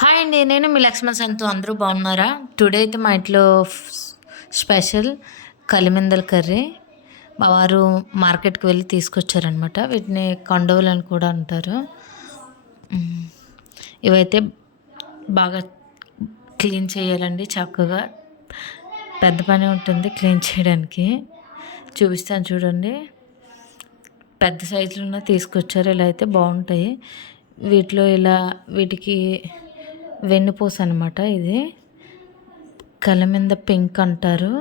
Hi అండి. నేను మీ లక్ష్మణ సంతు. అందరూ బాగున్నారా? టుడే అయితే మా ఇంట్లో స్పెషల్ కలిమిందల కర్రీ. మా వారు మార్కెట్కి వెళ్ళి తీసుకొచ్చారనమాట. వీటిని కండవులు అని కూడా అంటారు. ఇవైతే బాగా క్లీన్ చేయాలండి. చక్కగా పెద్ద పని ఉంటుంది క్లీన్ చేయడానికి. చూపిస్తాను చూడండి. పెద్ద సైజులో తీసుకొచ్చారు. ఇలా అయితే బాగుంటాయి. వీటికి వెన్నుపూస అనమాట. ఇది కలమింద పింక్ అంటారు.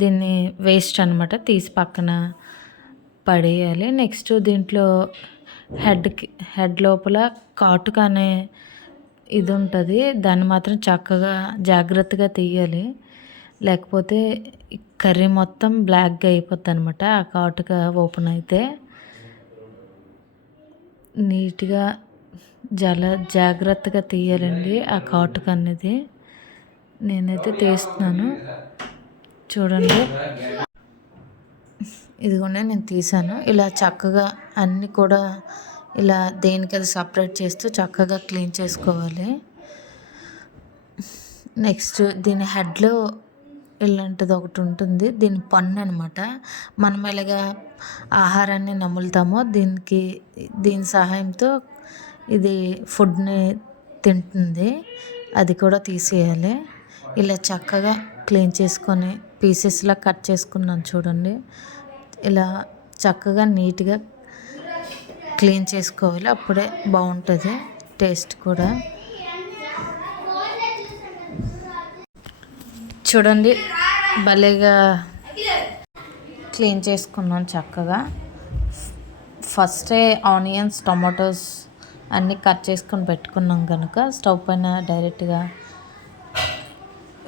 దీన్ని వేస్ట్ అనమాట, తీసి పక్కన పడేయాలి. నెక్స్ట్ దీంట్లో హెడ్ లోపల కాటుక అనే ఇది ఉంటుంది. దాన్ని మాత్రం చక్కగా జాగ్రత్తగా తీయాలి, లేకపోతే కర్రీ మొత్తం బ్లాక్గా అయిపోద్ది అనమాట. ఆ కాటుక ఓపెన్ అయితే నీట్గా చాలా జాగ్రత్తగా తీయాలండి ఆ కాటుక అనేది. నేనైతే తీస్తున్నాను చూడండి. ఇదిగోండి నేను తీసాను. ఇలా చక్కగా అన్నీ కూడా ఇలా దేనికది సపరేట్ చేస్తూ చక్కగా క్లీన్ చేసుకోవాలి. నెక్స్ట్ దీని హెడ్లో ఇలాంటిది ఒకటి ఉంటుంది. దీని పన్ను అనమాట. మనం ఎలాగా ఆహారాన్ని నములుతామో దీని సహాయంతో ఇది ఫుడ్ని తింటుంది. అది కూడా తీసేయాలి. ఇలా చక్కగా క్లీన్ చేసుకొని పీసెస్లా కట్ చేసుకున్నాను చూడండి. ఇలా చక్కగా నీట్గా క్లీన్ చేసుకోవాలి, అప్పుడే బాగుంటుంది టేస్ట్ కూడా. చూడండి భలేగా క్లీన్ చేసుకున్నాను చక్కగా. ఫస్టే ఆనియన్స్, టమాటోస్ అన్నీ కట్ చేసుకొని పెట్టుకున్నాం కనుక స్టవ్ పైన డైరెక్ట్గా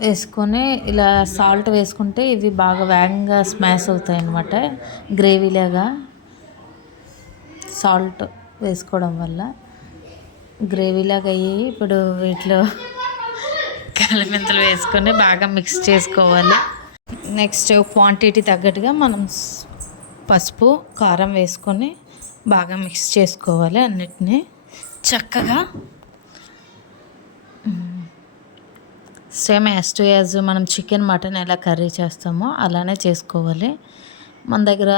వేసుకొని ఇలా సాల్ట్ వేసుకుంటే ఇవి బాగా వేగంగా స్మాష్ అవుతాయి అన్నమాట. గ్రేవీలాగా సాల్ట్ వేసుకోవడం వల్ల గ్రేవీలాగా అయ్యి ఇప్పుడు వీటిలో కలిమెంతలు వేసుకొని బాగా మిక్స్ చేసుకోవాలి. నెక్స్ట్ క్వాంటిటీ తగ్గట్టుగా మనం పసుపు, కారం వేసుకొని బాగా మిక్స్ చేసుకోవాలి అన్నిటినీ చక్కగా. సేమ్ యాజ్ మనం చికెన్, మటన్ ఎలా కర్రీ చేస్తామో అలానే చేసుకోవాలి. మన దగ్గర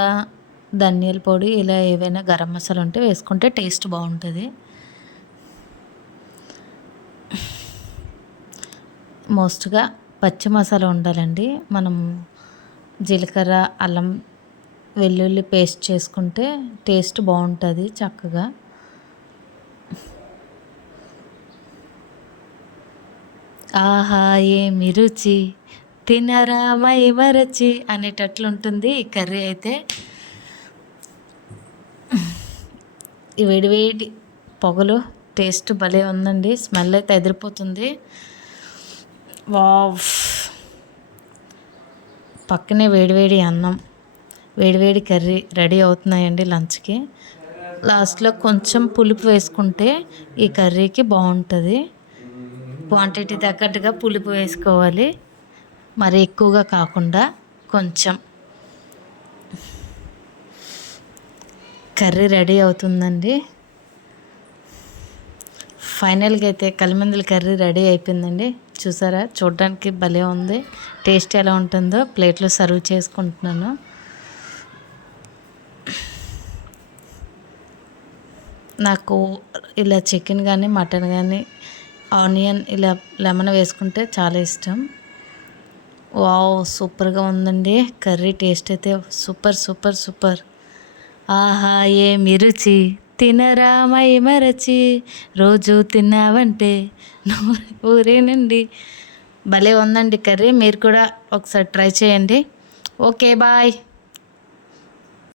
ధనియాల పొడి ఇలా ఏవైనా గరం మసాలా ఉంటే వేసుకుంటే టేస్ట్ బాగుంటుంది. మోస్ట్గా పచ్చి మసాలా ఉండాలండి. మనం జీలకర్ర, అల్లం వెల్లుల్లి పేస్ట్ చేసుకుంటే టేస్ట్ బాగుంటుంది చక్కగా. ఆహా ఏమి రుచి తినరా మై మరచి అనేటట్లు ఉంటుంది ఈ కర్రీ అయితే. ఈ వేడివేడి పొగలు టేస్ట్ భలే ఉందండి. స్మెల్ అయితే ఎదిరిపోతుంది. వావ్. పక్కనే వేడివేడి అన్నం, వేడివేడి కర్రీ రెడీ అవుతున్నాయండి లంచ్కి. లాస్ట్లో కొంచెం పులుపు వేసుకుంటే ఈ కర్రీకి బాగుంటుంది. క్వాంటిటీ తగ్గట్టుగా పులుపు వేసుకోవాలి, మరి ఎక్కువగా కాకుండా. కొంచెం కర్రీ రెడీ అవుతుందండి. ఫైనల్గా అయితే కలిమందల కర్రీ రెడీ అయిపోయిందండి. చూసారా, చూడడానికి భలే ఉంది. టేస్ట్ ఎలా ఉంటుందో ప్లేట్లో సర్వ్ చేసుకుంటున్నాను. నాకు ఇలా చికెన్ కానీ మటన్ కానీ ఆనియన్ ఇలా లెమన్ వేసుకుంటే చాలా ఇష్టం. వావ్, సూపర్గా ఉందండి కర్రీ. టేస్ట్ అయితే సూపర్ సూపర్ సూపర్. ఆహా ఏమి రుచి తినరా మై మరచి, రోజు తిన్నావంటే ఊరేనండి. భలే ఉందండి కర్రీ. మీరు కూడా ఒకసారి ట్రై చేయండి. Okay bye.